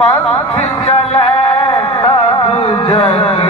पंथ चले तब जग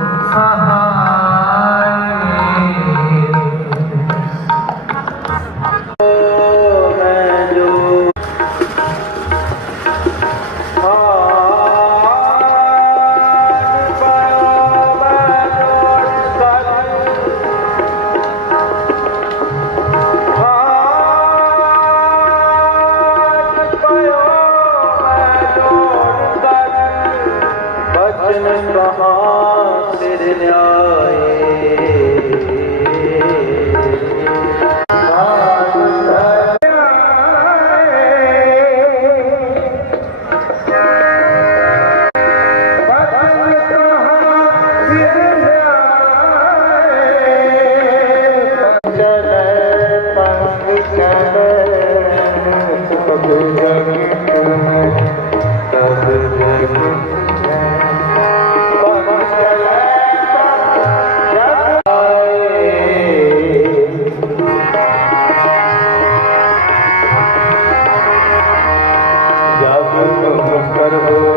بها في الدنيا of the federal